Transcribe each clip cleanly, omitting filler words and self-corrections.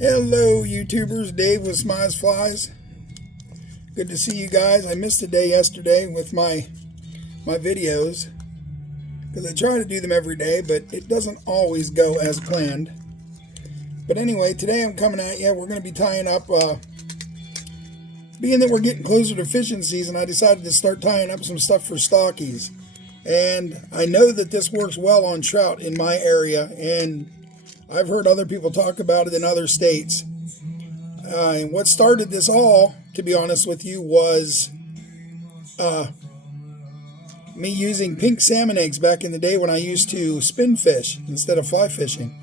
Hello YouTubers, Dave with Smiles Flies. Good to see you guys. I missed a day yesterday with my videos because I try to do them every day, but it doesn't always go as planned. But anyway, today I'm coming at you. We're going to be tying up, being that we're getting closer to fishing season, I decided to start tying up some stuff for stockies. And I know that this works well on trout in my area, and I've heard other people talk about it in other states. And what started this all, to be honest with you, was me using pink salmon eggs back in the day when I used to spin fish instead of fly fishing.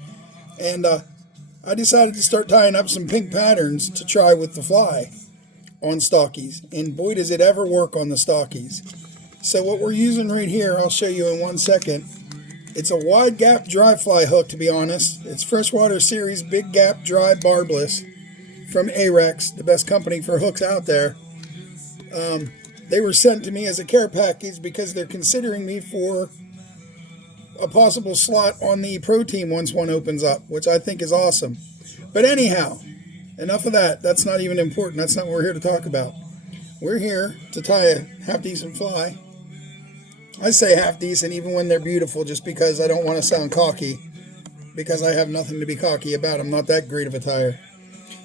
And I decided to start tying up some pink patterns to try with the fly on stockies. And boy, does it ever work on the stockies. So what we're using right here, I'll show you in 1 second. It's a wide gap dry fly hook, to be honest. It's Freshwater Series Big Gap Dry Barbless from Arex, the best company for hooks out there. They were sent to me as a care package because they're considering me for a possible slot on the pro team once one opens up, which I think is awesome. But anyhow, enough of that. That's not even important. That's not what we're here to talk about. We're here to tie a half-decent fly. I say half-decent even when they're beautiful, just because I don't want to sound cocky, because I have nothing to be cocky about. I'm not that great of a tire.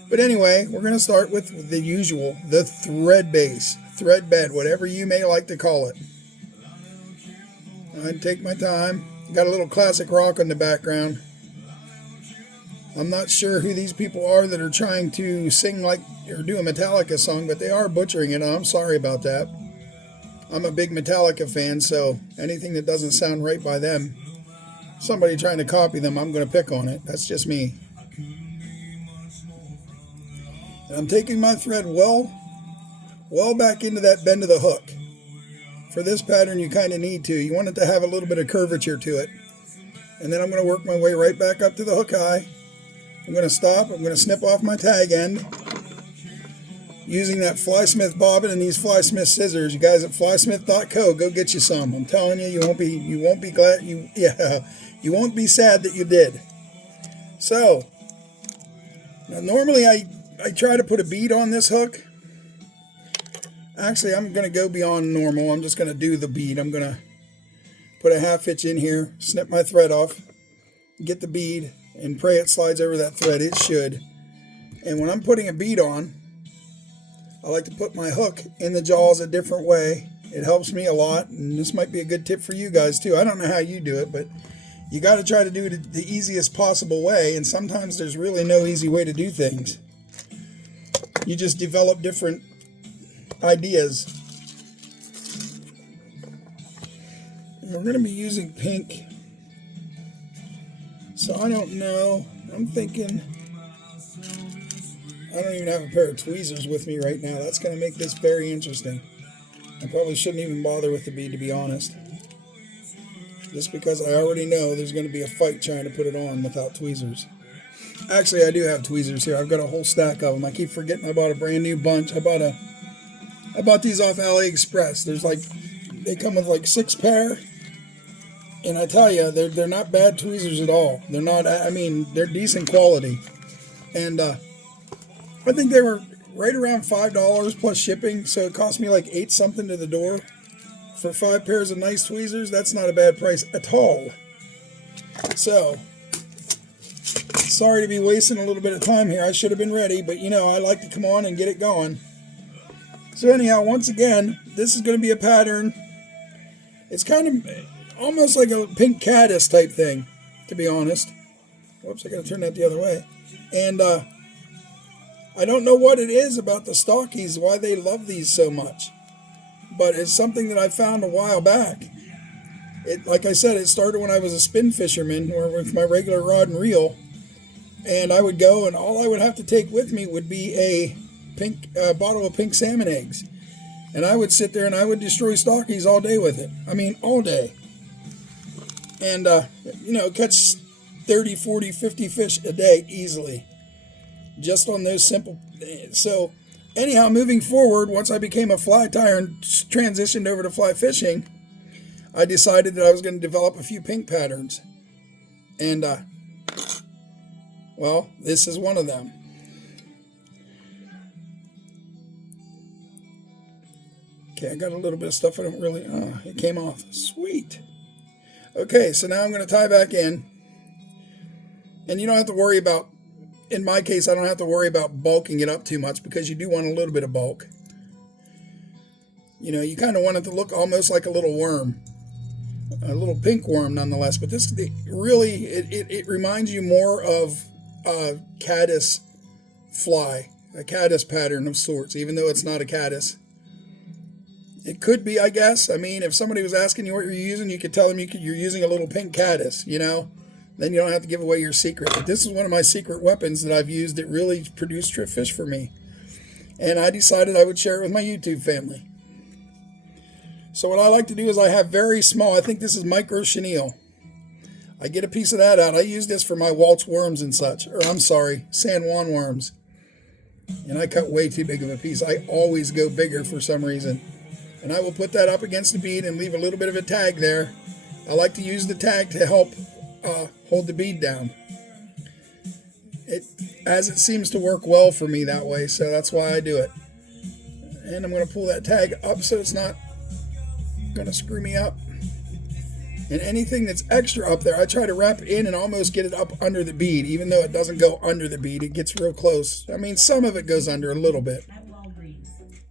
But anyway, we're going to start with the usual, the thread base, thread bed, whatever you may like to call it. I'd take my time. Got a little classic rock in the background. I'm not sure who these people are that are trying to sing like or do a Metallica song, but they are butchering it. I'm sorry about that. I'm a big Metallica fan, so anything that doesn't sound right by them, somebody trying to copy them, I'm going to pick on it. That's just me. And I'm taking my thread well back into that bend of the hook. For this pattern, you kind of need to. You want it to have a little bit of curvature to it. And then I'm going to work my way right back up to the hook eye. I'm going to stop. I'm going to snip off my tag end using that Flysmith bobbin and these Flysmith scissors. You guys at flysmith.co, go get you some. I'm telling you, you won't be glad you won't be sad that you did. So now normally I try to put a bead on this hook. Actually, I'm going to go beyond normal. I'm just going to do the bead. I'm going to put a half hitch in here, snip my thread off, get the bead, and pray it slides over that thread. It should. And when I'm putting a bead on, I like to put my hook in the jaws a different way. It helps me a lot, and this might be a good tip for you guys too. I don't know how you do it, but you got to try to do it the easiest possible way, and sometimes there's really no easy way to do things. You just develop different ideas. And we're going to be using pink, so I don't know. I'm thinking I don't even have a pair of tweezers with me right now. That's going to make this very interesting. I probably shouldn't even bother with the bead, to be honest, just because I already know there's going to be a fight trying to put it on without tweezers. Actually, I do have tweezers here. I've got a whole stack of them. I keep forgetting I bought a brand new bunch. I bought these off AliExpress. They come with like 6 pair. And I tell you, they're not bad tweezers at all. They're not, I mean, they're decent quality. And I think they were right around $5 plus shipping. So it cost me like 8 something to the door for 5 pairs of nice tweezers. That's not a bad price at all. So sorry to be wasting a little bit of time here. I should have been ready, but you know, I like to come on and get it going. So anyhow, once again, this is going to be a pattern. It's kind of almost like a pink caddis type thing, to be honest. Whoops, I got to turn that the other way. And I don't know what it is about the stockies, why they love these so much. But it's something that I found a while back. Like I said, it started when I was a spin fisherman, or with my regular rod and reel. And I would go, and all I would have to take with me would be a bottle of pink salmon eggs. And I would sit there and I would destroy stockies all day with it. I mean, all day. And, you know, catch 30, 40, 50 fish a day easily. Just on those simple. So, anyhow, moving forward, once I became a fly tyer and transitioned over to fly fishing, I decided that I was going to develop a few pink patterns. And Well, this is one of them. Okay, I got a little bit of stuff I don't really... it came off. Sweet. Okay, so now I'm going to tie back in. And you don't have to worry about... In my case, I don't have to worry about bulking it up too much because you do want a little bit of bulk. You know, you kind of want it to look almost like a little worm. A little pink worm nonetheless. But this really, it reminds you more of a caddis fly. A caddis pattern of sorts, even though it's not a caddis. It could be, I guess. I mean, if somebody was asking you what you're using, you could tell them you're using a little pink caddis, you know. Then you don't have to give away your secret. But this is one of my secret weapons that I've used that really produced trip fish for me. And I decided I would share it with my YouTube family. So what I like to do is I have very small, I think this is micro chenille. I get a piece of that out. I use this for my Waltz worms and such. Or I'm sorry, San Juan worms. And I cut way too big of a piece. I always go bigger for some reason. And I will put that up against the bead and leave a little bit of a tag there. I like to use the tag to help hold the bead down. As it seems to work well for me that way, so that's why I do it. And I'm going to pull that tag up so it's not going to screw me up. And anything that's extra up there, I try to wrap in and almost get it up under the bead, even though it doesn't go under the bead. It gets real close. I mean, some of it goes under a little bit.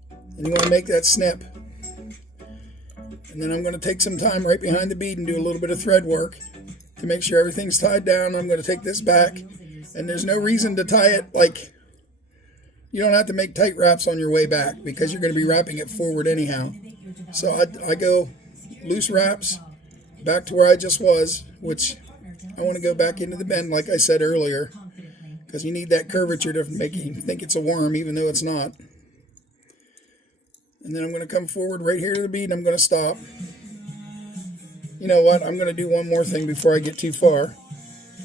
And you want to make that snip. And then I'm going to take some time right behind the bead and do a little bit of thread work to make sure everything's tied down. I'm going to take this back. And there's no reason to tie it like... You don't have to make tight wraps on your way back because you're going to be wrapping it forward anyhow. So I go loose wraps back to where I just was, which I want to go back into the bend like I said earlier, because you need that curvature to make you think it's a worm even though it's not. And then I'm going to come forward right here to the bead and I'm going to stop. You know what? I'm going to do one more thing before I get too far.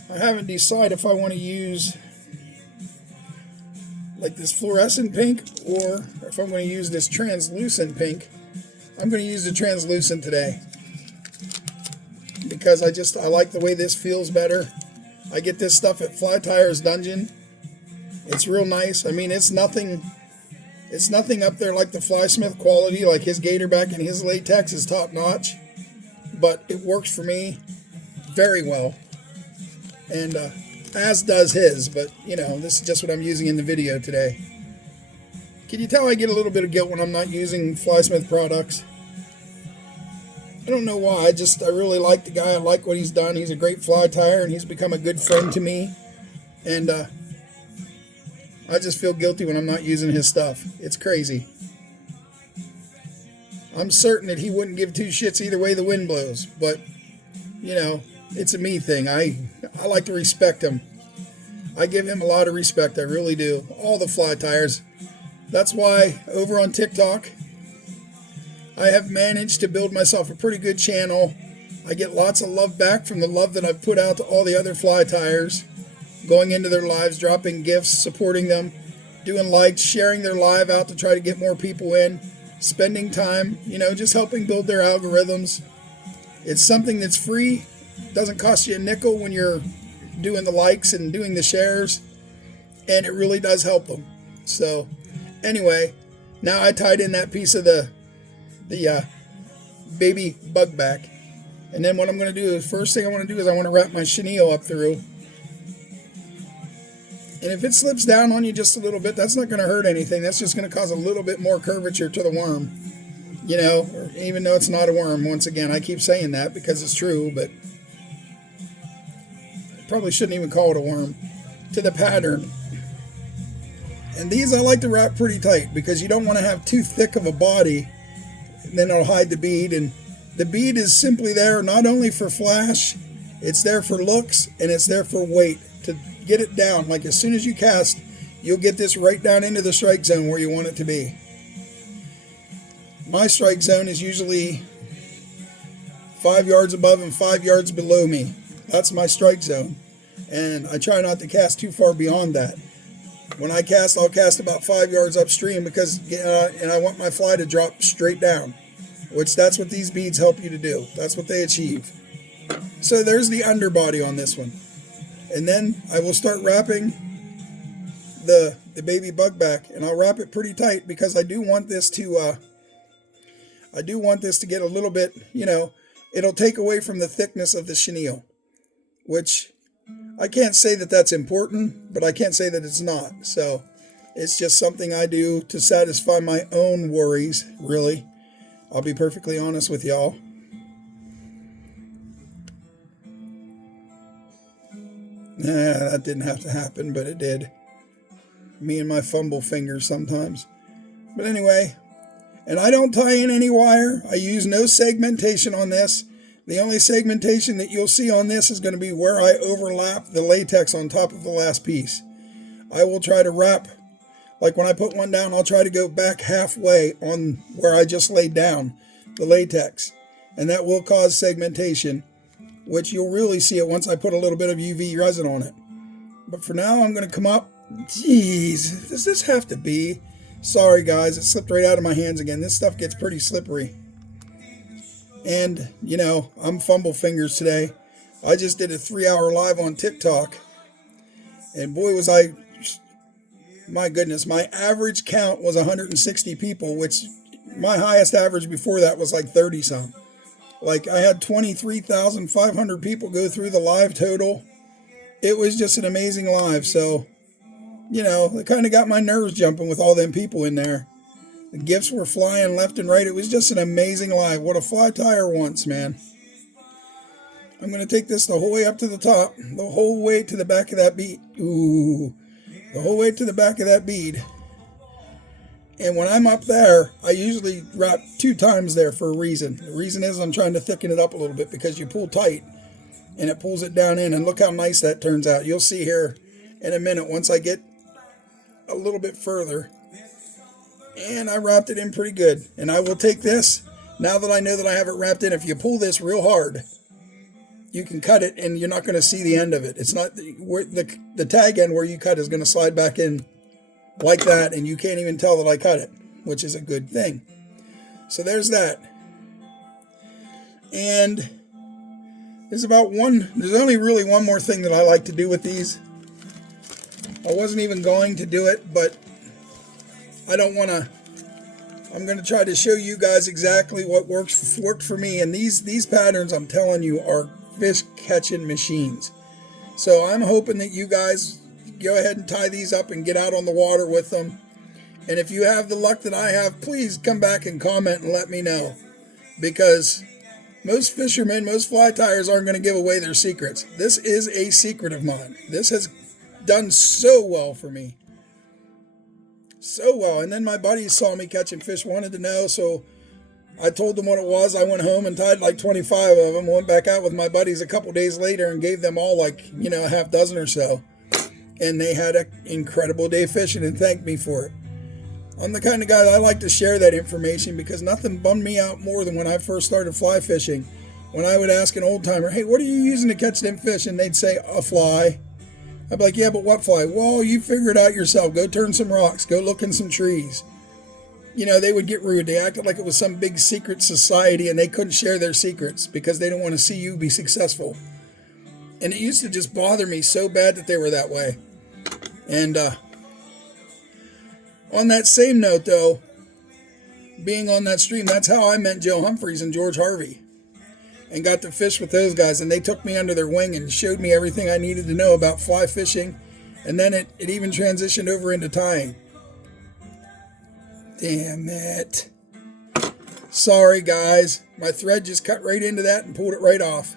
I haven't decided if I want to use like this fluorescent pink or if I'm going to use this translucent pink. I'm going to use the translucent today because I like the way this feels better. I get this stuff at Fly Tires Dungeon. It's real nice. I mean, it's nothing up there like the Fly Smith quality, like his Gatorback and his latex is top notch, but it works for me very well. And as does his, but you know, this is just what I'm using in the video today. Can you tell I get a little bit of guilt when I'm not using Fly Smith products? I don't know why. I really like the guy. I like what he's done. He's a great fly tire, and he's become a good friend to me. And I just feel guilty when I'm not using his stuff. It's crazy. I'm certain that he wouldn't give two shits either way the wind blows, but you know, it's a me thing. I like to respect him. I give him a lot of respect. I really do. All the fly tires. That's why over on TikTok, I have managed to build myself a pretty good channel. I get lots of love back from the love that I've put out to all the other fly tires, going into their lives, dropping gifts, supporting them, doing likes, sharing their live out to try to get more people in, spending time, you know, just helping build their algorithms. It's something that's free. Doesn't cost you a nickel when you're doing the likes and doing the shares, and it really does help them. So anyway, now I tied in that piece of the baby bug back, and then what I'm going to do is, first thing I want to do is I want to wrap my chenille up through, and if it slips down on you just a little bit, that's not going to hurt anything. That's just going to cause a little bit more curvature to the worm, you know, even though it's not a worm. Once again, I keep saying that because it's true, but probably shouldn't even call it a worm, to the pattern. And these I like to wrap pretty tight because you don't want to have too thick of a body, then it'll hide the bead. And the bead is simply there not only for flash, it's there for looks, and it's there for weight, to get it down. Like as soon as you cast, you'll get this right down into the strike zone where you want it to be. My strike zone is usually 5 yards above and 5 yards below me. That's my strike zone, and I try not to cast too far beyond that. When I cast, I'll cast about 5 yards upstream because, and I want my fly to drop straight down, which that's what these beads help you to do. That's what they achieve. So there's the underbody on this one. And then I will start wrapping the baby bug back, and I'll wrap it pretty tight because I do want this to get a little bit, it'll take away from the thickness of the chenille, which I can't say that that's important, but I can't say that it's not. So it's just something I do to satisfy my own worries, really. I'll be perfectly honest with y'all. That didn't have to happen, but it did. Me and my fumble fingers sometimes. But anyway, and I don't tie in any wire. I use no segmentation on this. The only segmentation that you'll see on this is going to be where I overlap the latex on top of the last piece. I will try to wrap, like when I put one down, I'll try to go back halfway on where I just laid down the latex. And that will cause segmentation, which you'll really see it once I put a little bit of UV resin on it. But for now, I'm going to come up. Jeez, does this have to be? Sorry guys, it slipped right out of my hands again. This stuff gets pretty slippery. And, I'm fumble fingers today. I just did a 3-hour live on TikTok. And boy was I, my goodness, my average count was 160 people, which my highest average before that was like 30 some. Like I had 23,500 people go through the live total. It was just an amazing live. So, it kind of got my nerves jumping with all them people in there. The gifts were flying left and right. It was just an amazing live. What a fly tire wants, man. I'm going to take this the whole way up to the top, the whole way to the back of that bead. Ooh, the whole way to the back of that bead. And when I'm up there, I usually wrap 2 times there for a reason. The reason is I'm trying to thicken it up a little bit because you pull tight and it pulls it down in. And look how nice that turns out. You'll see here in a minute once I get a little bit further. And I wrapped it in pretty good. And I will take this, now that I know that I have it wrapped in, if you pull this real hard, you can cut it and you're not going to see the end of it. It's not, the tag end where you cut is going to slide back in like that, and you can't even tell that I cut it, which is a good thing. So there's that. And there's only really one more thing that I like to do with these. I wasn't even going to do it, but I'm going to try to show you guys exactly what worked for me. And these patterns, I'm telling you, are fish catching machines. So I'm hoping that you guys go ahead and tie these up and get out on the water with them. And if you have the luck that I have, please come back and comment and let me know. Because most fishermen, most fly tyers aren't going to give away their secrets. This is a secret of mine. This has done so well for me. So well. And then my buddies saw me catching fish, wanted to know, so I told them what it was. I went home and tied like 25 of them, went back out with my buddies a couple days later and gave them all like, a half dozen or so. And they had an incredible day fishing and thanked me for it. I'm the kind of guy that I like to share that information because nothing bummed me out more than when I first started fly fishing. When I would ask an old timer, hey, what are you using to catch them fish? And they'd say, a fly. I'd be like, yeah, but what fly? Well, you figure it out yourself. Go turn some rocks. Go look in some trees. They would get rude. They acted like it was some big secret society and they couldn't share their secrets because they didn't want to see you be successful. And it used to just bother me so bad that they were that way. And on that same note, though, being on that stream, that's how I met Joe Humphreys and George Harvey and got to fish with those guys. And they took me under their wing and showed me everything I needed to know about fly fishing. And then it even transitioned over into tying. Damn it. Sorry, guys. My thread just cut right into that and pulled it right off.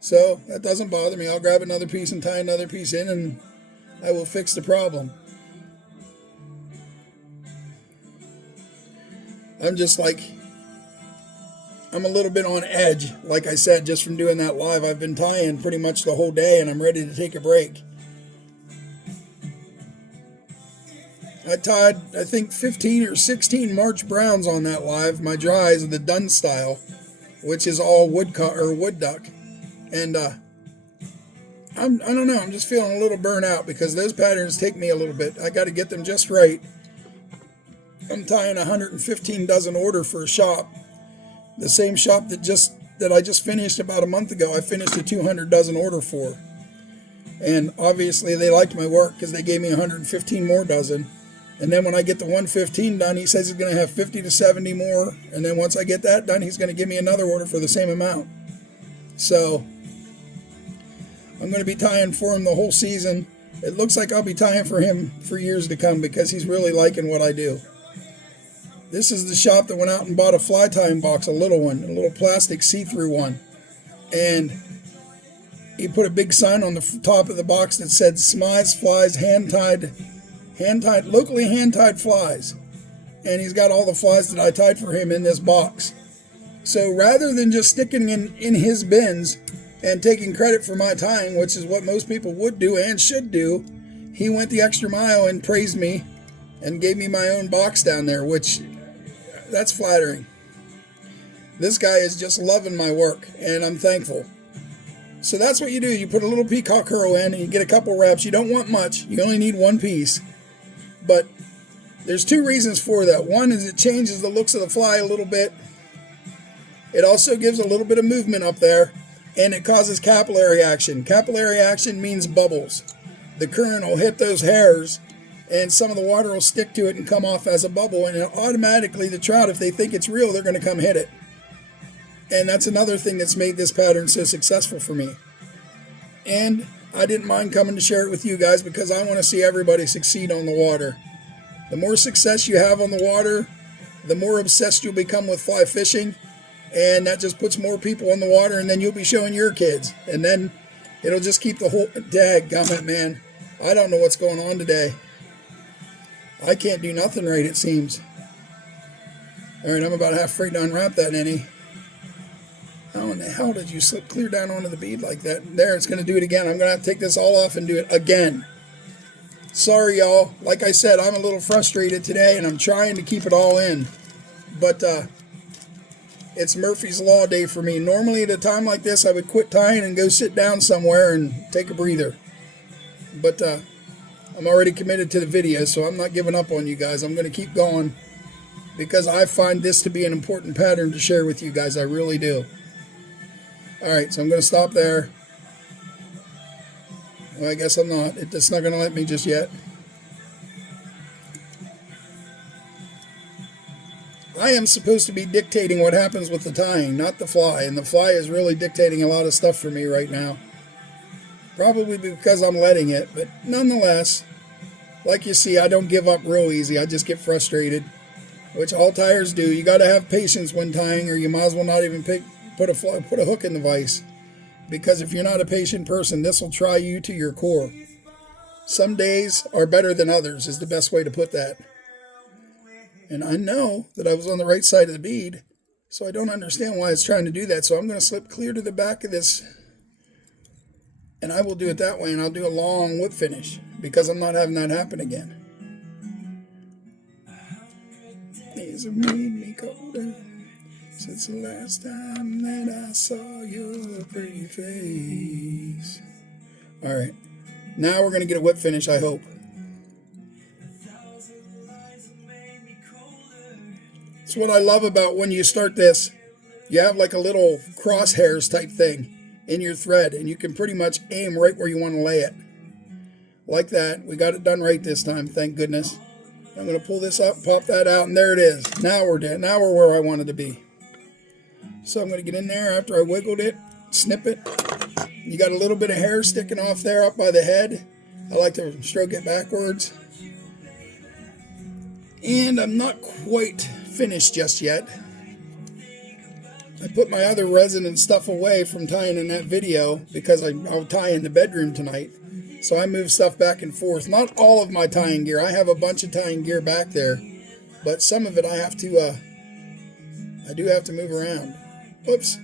So that doesn't bother me. I'll grab another piece and tie another piece in and I will fix the problem. I'm a little bit on edge. Like I said, just from doing that live, I've been tying pretty much the whole day and I'm ready to take a break. I tied, I think, 15 or 16 March Browns on that live. My dries are the Dunn style, which is all wood duck. And I don't know, I'm just feeling a little burnt out because those patterns take me a little bit. I got to get them just right. I'm tying a 115 dozen order for a shop. The same shop that I just finished about a month ago, I finished a 200 dozen order for. And obviously they liked my work because they gave me 115 more dozen. And then when I get the 115 done, he says he's going to have 50 to 70 more. And then once I get that done, he's going to give me another order for the same amount. So I'm going to be tying for him the whole season. It looks like I'll be tying for him for years to come because he's really liking what I do. This is the shop that went out and bought a fly tying box, a little one, a little plastic see-through one. And he put a big sign on the top of the box that said Smize Flies hand-tied, locally hand-tied flies. And he's got all the flies that I tied for him in this box. So rather than just sticking in his bins and taking credit for my tying, which is what most people would do and should do, he went the extra mile and praised me and gave me my own box down there, which that's flattering. This guy is just loving my work, and I'm thankful. So that's what you do. You put a little peacock curl in, and you get a couple wraps. You don't want much. You only need one piece. But there's two reasons for that. One is it changes the looks of the fly a little bit. It also gives a little bit of movement up there, and it causes capillary action. Capillary action means bubbles. The current will hit those hairs, and some of the water will stick to it and come off as a bubble, and automatically the trout, if they think it's real, they're going to come hit it. And that's another thing that's made this pattern so successful for me. And I didn't mind coming to share it with you guys because I want to see everybody succeed on the water. The more success you have on the water, the more obsessed you'll become with fly fishing, and that just puts more people on the water, and then you'll be showing your kids, and then it'll just keep the whole dadgummit, man. I don't know what's going on today. I can't do nothing right, it seems. All right, I'm about halfway to unwrap that innie. How in the hell did you slip clear down onto the bead like that? There, it's going to do it again. I'm going to have to take this all off and do it again. Sorry, y'all. Like I said, I'm a little frustrated today, and I'm trying to keep it all in. But it's Murphy's Law day for me. Normally at a time like this, I would quit tying and go sit down somewhere and take a breather. But I'm already committed to the video, so I'm not giving up on you guys. I'm going to keep going because I find this to be an important pattern to share with you guys. I really do. All right, so I'm going to stop there. Well, I guess I'm not. It's not going to let me just yet. I am supposed to be dictating what happens with the tying, not the fly. And the fly is really dictating a lot of stuff for me right now. Probably because I'm letting it. But nonetheless, like you see, I don't give up real easy. I just get frustrated, which all tyers do. You got to have patience when tying, or you might as well not even put a hook in the vise. Because if you're not a patient person, this will try you to your core. Some days are better than others is the best way to put that. And I know that I was on the right side of the bead, so I don't understand why it's trying to do that. So I'm going to slip clear to the back of this, and I will do it that way, and I'll do a long whip finish because I'm not having that happen again. These have made me colder since the last time that I saw your pretty face. All right, now we're going to get a whip finish, I hope. It's what I love about when you start this. You have like a little crosshairs type thing in your thread, and you can pretty much aim right where you want to lay it. Like that. We got it done right this time, thank goodness. I'm going to pull this up, pop that out, and there it is. Now we're dead. Now we're where I wanted to be. So I'm going to get in there after I wiggled it, snip it. You got a little bit of hair sticking off there up by the head. I like to stroke it backwards. And I'm not quite finished just yet. I put my other resin and stuff away from tying in that video because I'll tie in the bedroom tonight. So I move stuff back and forth. Not all of my tying gear. I have a bunch of tying gear back there, but some of it I do have to move around. Oops.